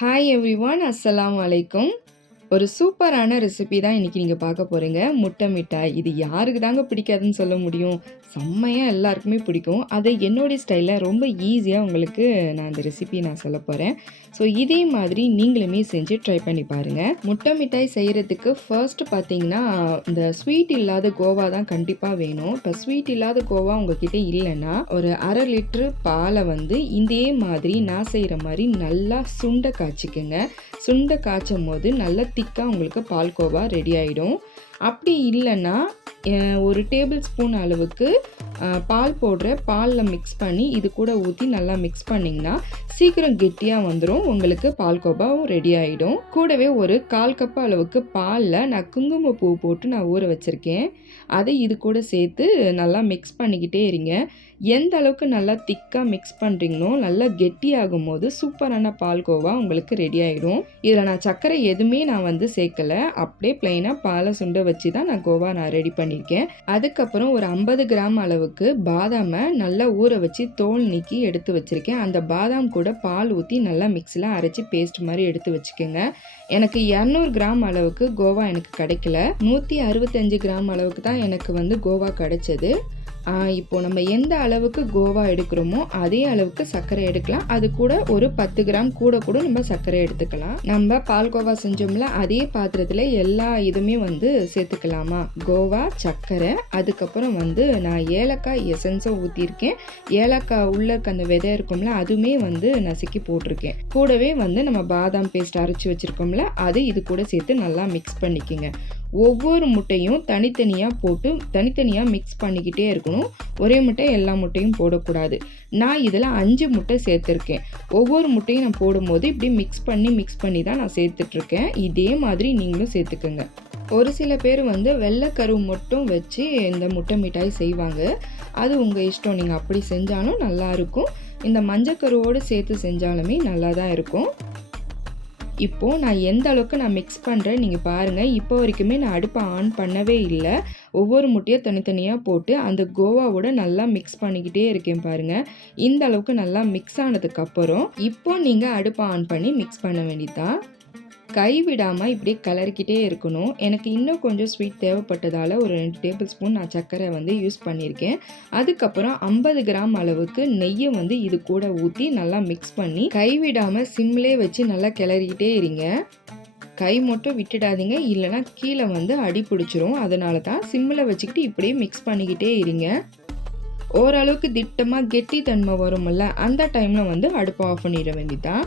Hi everyone, அஸ்ஸலாமு அலைக்கும். ஒரு சூப்பரான ரெசிபி தான் இன்றைக்கி நீங்கள் பார்க்க போகிறீங்க. முட்டை மிட்டாய். இது யாருக்கு தாங்க பிடிக்காதுன்னு சொல்ல முடியும்? செம்மையாக எல்லாருக்குமே பிடிக்கும். அது என்னுடைய ஸ்டைலில் ரொம்ப ஈஸியாக உங்களுக்கு நான் அந்த ரெசிபி சொல்ல போகிறேன். ஸோ இதே மாதிரி நீங்களுமே செஞ்சு ட்ரை பண்ணி பாருங்கள். முட்டை மிட்டாய் செய்கிறதுக்கு ஃபர்ஸ்ட் பார்த்தீங்கன்னா இந்த ஸ்வீட் இல்லாத கோவா தான் கண்டிப்பாக வேணும். இப்போ ஸ்வீட் இல்லாத கோவா உங்ககிட்ட இல்லைன்னா ஒரு 1/2 லிட்ரு பாலை இதே மாதிரி நான் செய்கிற மாதிரி நல்லா சுண்டை காய்ச்சிக்கங்க. சுண்டை காய்ச்சும் போது நல்லா திக்காக உங்களுக்கு பால்கோவா ரெடி ஆகிடும். அப்படி இல்லைன்னா ஒரு டேபிள் ஸ்பூன் அளவுக்கு பால் பவுடரை பாலில் மிக்ஸ் பண்ணி இது கூட ஊற்றி நல்லா மிக்ஸ் பண்ணிங்கன்னா சீக்கிரம் கெட்டியாக வந்துடும். உங்களுக்கு பால்கோவாவும் ரெடி ஆகிடும். கூடவே ஒரு 1/4 கப் அளவுக்கு பாலில் நான் குங்குமப்பூ போட்டு நான் ஊற வச்சுருக்கேன். அதை இது கூட சேர்த்து நல்லா மிக்ஸ் பண்ணிக்கிட்டே இருங்க. எந்த அளவுக்கு நல்லா திக்காக மிக்ஸ் பண்ணுறீங்களோ நல்லா கெட்டியாகும் போது சூப்பரான பால்கோவா உங்களுக்கு ரெடி ஆகிடும். இதில் நான் சர்க்கரை எதுவுமே நான் சேர்க்கலை. அப்படியே ப்ளைனாக பாலை சுண்டை வச்சு தான் நான் கோவா ரெடி பண்ணியிருக்கேன். அதுக்கப்புறம் ஒரு 50 கிராம் அளவுக்கு பாதாமை நல்லா ஊற வச்சு தோல் நீக்கி எடுத்து வச்சுருக்கேன். அந்த பாதாம் கூட பால் ஊற்றி நல்லா மிக்ஸியில் அரைச்சி பேஸ்ட் மாதிரி எடுத்து வச்சுக்கோங்க. எனக்கு 200 கிராம் அளவுக்கு கோவா எனக்கு கிடைக்கல. 165 கிராம் அளவுக்கு தான் எனக்கு கோவா கிடைச்சது. இப்போது நம்ம எந்த அளவுக்கு கோவா எடுக்கிறோமோ அதே அளவுக்கு சர்க்கரை எடுக்கலாம். அது கூட ஒரு 10 கிராம் கூட நம்ம சர்க்கரை எடுத்துக்கலாம். நம்ம பால்கோவா செஞ்சோம்ல அதே பாத்திரத்தில் எல்லா இதுவுமே சேர்த்துக்கலாமா. கோவா, சர்க்கரை, அதுக்கப்புறம் நான் ஏலக்காய் எசன்ஸை ஊற்றிருக்கேன். ஏலக்காய் உள்ள அந்த விதை இருக்கும்ல அதுவுமே நசுக்கி போட்டிருக்கேன். கூடவே நம்ம பாதாம் பேஸ்ட் அரைச்சி வச்சுருக்கோம்ல அது இது கூட சேர்த்து நல்லா மிக்ஸ் பண்ணிக்கோங்க. ஒவ்வொரு முட்டையும் தனித்தனியாக போட்டு தனித்தனியாக மிக்ஸ் பண்ணிக்கிட்டே இருக்கணும். ஒரே முட்டை எல்லா முட்டையும் போடக்கூடாது. நான் இதில் 5 முட்டை சேர்த்துருக்கேன். ஒவ்வொரு முட்டையும் நான் போடும்போது இப்படி மிக்ஸ் பண்ணி தான் நான் சேர்த்துட்ருக்கேன். இதே மாதிரி நீங்களும் சேர்த்துக்குங்க. ஒரு சில பேர் வெள்ளைக்கரு மட்டும் வச்சு இந்த முட்டை மிட்டாய் செய்வாங்க. அது உங்கள் இஷ்டம். நீங்கள் அப்படி செஞ்சாலும் நல்லாயிருக்கும். இந்த மஞ்சக்கருவோடு சேர்த்து செஞ்சாலுமே நல்லா தான் இருக்கும். இப்போது நான் எந்த அளவுக்கு நான் மிக்ஸ் பண்ணுறேன் நீங்கள் பாருங்கள். இப்போ வரைக்குமே நான் அடுப்பை ஆன் பண்ணவே இல்லை. ஒவ்வொரு முட்டையும் தனித்தனியாக போட்டு அந்த கோவாவோட நல்லா மிக்ஸ் பண்ணிக்கிட்டே இருக்கேன் பாருங்கள். இந்த அளவுக்கு நல்லா மிக்ஸ் ஆனதுக்கப்புறம் இப்போ நீங்கள் அடுப்பை ஆன் பண்ணி மிக்ஸ் பண்ண வேண்டியதான். கைவிடாமல் இப்படியே கிளறிக்கிட்டே இருக்கணும். எனக்கு இன்னும் கொஞ்சம் ஸ்வீட் தேவைப்பட்டதால் ஒரு 2 டேபிள் ஸ்பூன் நான் சர்க்கரை யூஸ் பண்ணியிருக்கேன். அதுக்கப்புறம் 50 கிராம் அளவுக்கு நெய்யை இது கூட ஊற்றி நல்லா மிக்ஸ் பண்ணி கைவிடாமல் சிம்லே வச்சு நல்லா கிளறிக்கிட்டே இருங்க. கை மட்டும் விட்டுடாதீங்க, இல்லைனா கீழே அடி பிடிச்சிரும். அதனால தான் சிம்மில் வச்சுக்கிட்டு இப்படியே மிக்ஸ் பண்ணிக்கிட்டே இருங்க. ஓரளவுக்கு திட்டமாக கெட்டி தன்மை வரும்ல அந்த டைமில் அடுப்பை ஆஃப் பண்ணிட வேண்டியதான்.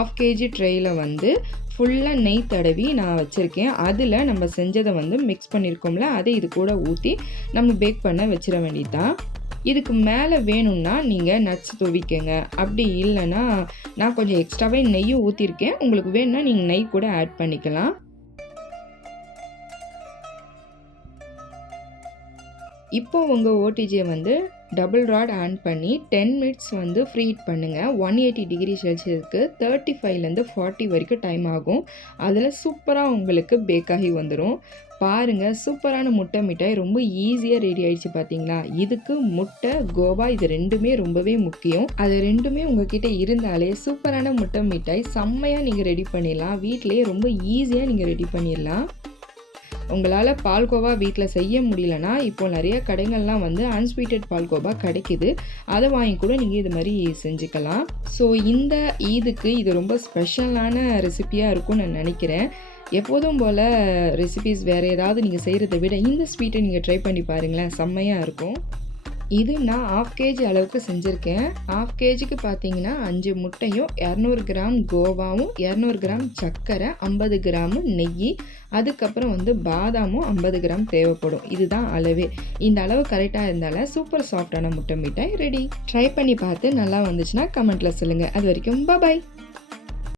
1/2 kg ட்ரேயில் ஃபுல்லாக நெய் தடவி நான் வச்சுருக்கேன். அதில் நம்ம செஞ்சதை மிக்ஸ் பண்ணியிருக்கோம்ல அதை இது கூட ஊற்றி நம்ம பேக் பண்ண வச்சிட வேண்டியதான். இதுக்கு மேலே வேணும்னா நீங்கள் நட்ஸ் துவிக்கங்க. அப்படி இல்லைன்னா நான் கொஞ்சம் எக்ஸ்ட்ராவே நெய்யும் ஊற்றிருக்கேன். உங்களுக்கு வேணும்னா நீங்கள் நெய் கூட ஆட் பண்ணிக்கலாம். இப்போ உங்கள் ஓடிஜியை டபுள் ராட் ஆன் பண்ணி 10 மினிட்ஸ் ஃப்ரீ ஹீட் பண்ணுங்கள். 180 டிகிரி செல்சியஸ்க்கு 35லேருந்து 40 வரைக்கும் டைம் ஆகும். அதில் சூப்பராக உங்களுக்கு பேக் ஆகி வந்துடும். பாருங்கள், சூப்பரான முட்டை மிட்டாய் ரொம்ப ஈஸியாக ரெடி ஆகிடுச்சு பார்த்தீங்களா. இதுக்கு முட்டை, கோவா இது ரெண்டுமே ரொம்பவே முக்கியம். அது ரெண்டுமே உங்ககிட்ட இருந்தாலே சூப்பரான முட்டை மிட்டாய் செம்மையாக நீங்கள் ரெடி பண்ணிடலாம். வீட்டிலேயே ரொம்ப ஈஸியாக நீங்கள் ரெடி பண்ணிடலாம். உங்களால் பால்கோவா வீட்டில் செய்ய முடியலன்னா இப்போ நிறைய கடைகள்லாம் அன்ஸ்வீட்டட் பால்கோவா கிடைக்குது. அதை வாங்கி கூட நீங்கள் இது மாதிரி செஞ்சுக்கலாம். ஸோ இந்த ஈதுக்கு இது ரொம்ப ஸ்பெஷலான ரெசிபியாக இருக்கும்னு நான் நினைக்கிறேன். எப்போதும் போல் ரெசிபிஸ் வேறு ஏதாவது நீங்கள் செய்கிறத விட இந்த ஸ்வீட்டை நீங்கள் ட்ரை பண்ணி பாருங்களேன், செம்மையாக இருக்கும். இது நான் 1/2 kg அளவுக்கு செஞ்சுருக்கேன். 1/2 kgக்கு பார்த்தீங்கன்னா 5 முட்டையும் 200 கிராம் கோவாவும் 200 கிராம் சர்க்கரை 50 கிராம் நெய் அதுக்கப்புறம் பாதாமும் 50 கிராம் தேவைப்படும். இதுதான் அளவே. இந்த அளவு கரெக்டாக இருந்தால சூப்பர் சாஃப்டான முட்டை மிட்டாய் ரெடி. ட்ரை பண்ணி பார்த்து நல்லா வந்துச்சுன்னா கமெண்ட்டில் சொல்லுங்கள். அது வரைக்கும் பாய்.